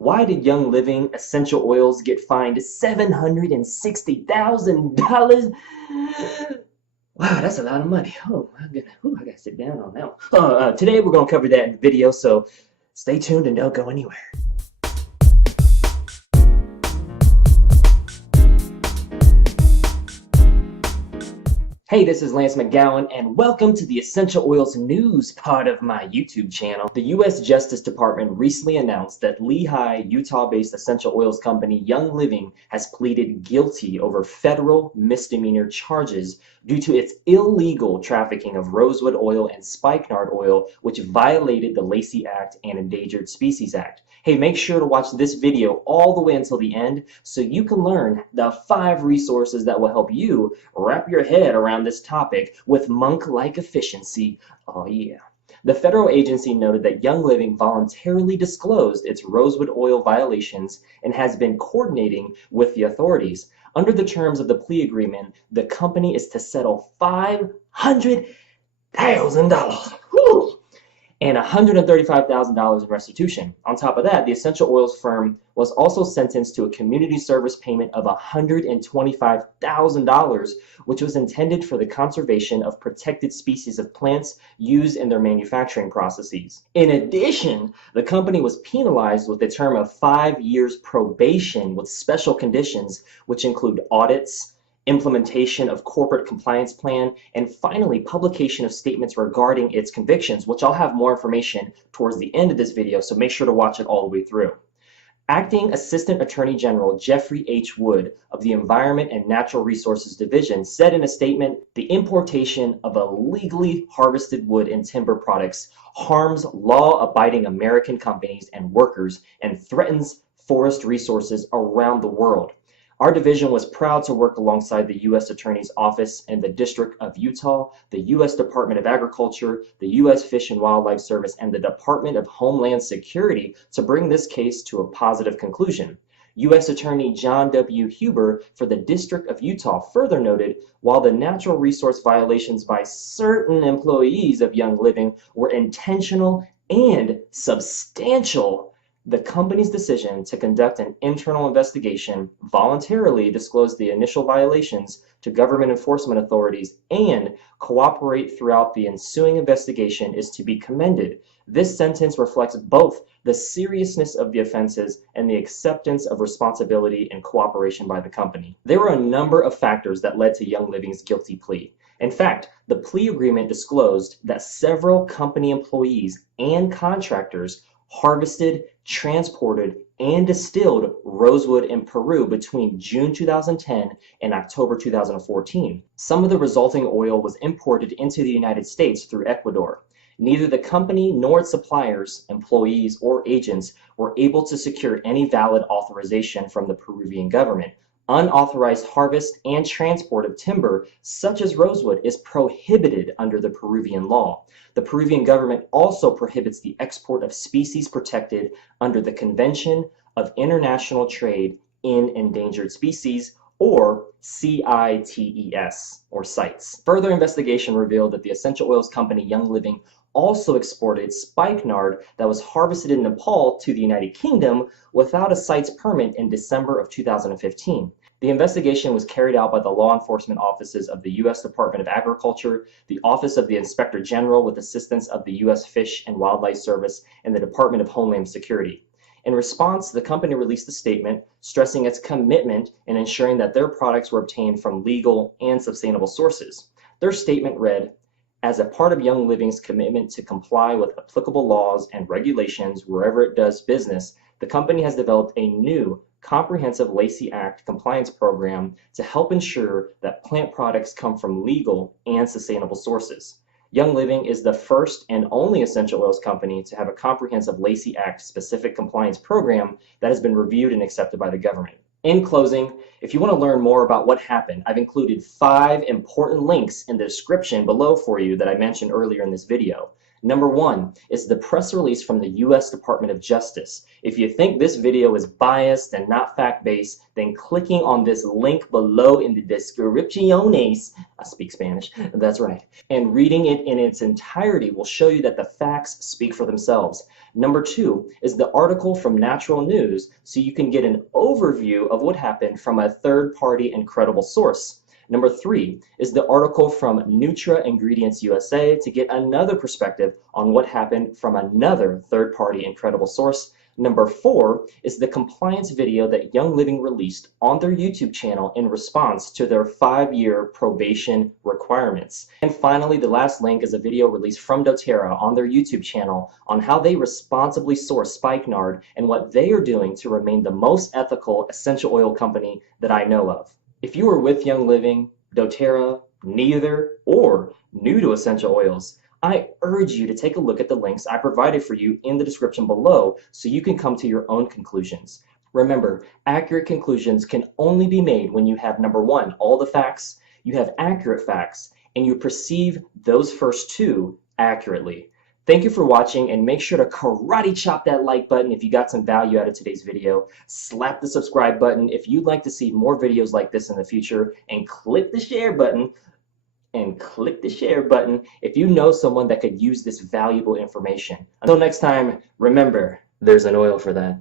Why did Young Living essential oils get fined $760,000? Wow, that's a lot of money. Oh my goodness. Ooh, I gotta sit down on that one. Today we're gonna cover that in the video, so stay tuned and don't go anywhere. Hey, this is Lance McGowan, and welcome to the Essential Oils News part of my YouTube channel. The U.S. Justice Department recently announced that Lehi, Utah-based essential oils company Young Living has pleaded guilty over federal misdemeanor charges due to its illegal trafficking of rosewood oil and spikenard oil, which violated the Lacey Act and Endangered Species Act. Hey, make sure to watch this video all the way until the end so you can learn the 5 resources that will help you wrap your head around this topic with monk-like efficiency. Oh yeah. The federal agency noted that Young Living voluntarily disclosed its rosewood oil violations and has been coordinating with the authorities. Under the terms of the plea agreement, the company is to settle $500,000 and $135,000 in restitution. On top of that, the essential oils firm was also sentenced to a community service payment of $125,000, which was intended for the conservation of protected species of plants used in their manufacturing processes. In addition, the company was penalized with a term of 5 years probation with special conditions, which include audits, implementation of corporate compliance plan, and finally publication of statements regarding its convictions, which I'll have more information towards the end of this video, so make sure to watch it all the way through. Acting Assistant Attorney General Jeffrey H. Wood of the Environment and Natural Resources Division said in a statement, the importation of illegally harvested wood and timber products harms law-abiding American companies and workers and threatens forest resources around the world. Our division was proud to work alongside the U.S. Attorney's Office and the District of Utah, the U.S. Department of Agriculture, the U.S. Fish and Wildlife Service, and the Department of Homeland Security to bring this case to a positive conclusion. U.S. Attorney John W. Huber for the District of Utah further noted, while the natural resource violations by certain employees of Young Living were intentional and substantial, the company's decision to conduct an internal investigation, voluntarily disclose the initial violations to government enforcement authorities, and cooperate throughout the ensuing investigation is to be commended. This sentence reflects both the seriousness of the offenses and the acceptance of responsibility and cooperation by the company. There were a number of factors that led to Young Living's guilty plea. In fact, the plea agreement disclosed that several company employees and contractors harvested, transported, and distilled rosewood in Peru between June 2010 and October 2014. Some of the resulting oil was imported into the United States through Ecuador. Neither the company nor its suppliers, employees, or agents were able to secure any valid authorization from the Peruvian government. Unauthorized harvest and transport of timber, such as rosewood, is prohibited under the Peruvian law. The Peruvian government also prohibits the export of species protected under the Convention of International Trade in Endangered Species, or CITES, or CITES. Further investigation revealed that the essential oils company Young Living also exported spikenard that was harvested in Nepal to the United Kingdom without a CITES permit in December of 2015. The investigation was carried out by the law enforcement offices of the U.S. Department of Agriculture, the Office of the Inspector General with assistance of the U.S. Fish and Wildlife Service, and the Department of Homeland Security. In response, the company released a statement stressing its commitment in ensuring that their products were obtained from legal and sustainable sources. Their statement read, as a part of Young Living's commitment to comply with applicable laws and regulations wherever it does business, the company has developed a new comprehensive Lacey Act compliance program to help ensure that plant products come from legal and sustainable sources. Young Living is the first and only essential oils company to have a comprehensive Lacey Act specific compliance program that has been reviewed and accepted by the government. In closing, if you want to learn more about what happened, I've included 5 important links in the description below for you that I mentioned earlier in this video. Number 1 is the press release from the U.S. Department of Justice. If you think this video is biased and not fact-based, then clicking on this link below in the descripciones, I speak Spanish, that's right, and reading it in its entirety will show you that the facts speak for themselves. Number 2 is the article from Natural News, so you can get an overview of what happened from a third-party and credible source. Number 3 is the article from Nutra Ingredients USA to get another perspective on what happened from another third-party and credible source. Number 4 is the compliance video that Young Living released on their YouTube channel in response to their 5-year probation requirements. And finally, the last link is a video released from doTERRA on their YouTube channel on how they responsibly source spikenard and what they are doing to remain the most ethical essential oil company that I know of. If you are with Young Living, doTERRA, neither, or new to essential oils, I urge you to take a look at the links I provided for you in the description below so you can come to your own conclusions. Remember, accurate conclusions can only be made when you have, number 1, all the facts, you have accurate facts, and you perceive those first 2 accurately. Thank you for watching, and make sure to karate chop that like button if you got some value out of today's video. Slap the subscribe button if you'd like to see more videos like this in the future, and click the share button if you know someone that could use this valuable information. Until next time, remember, there's an oil for that.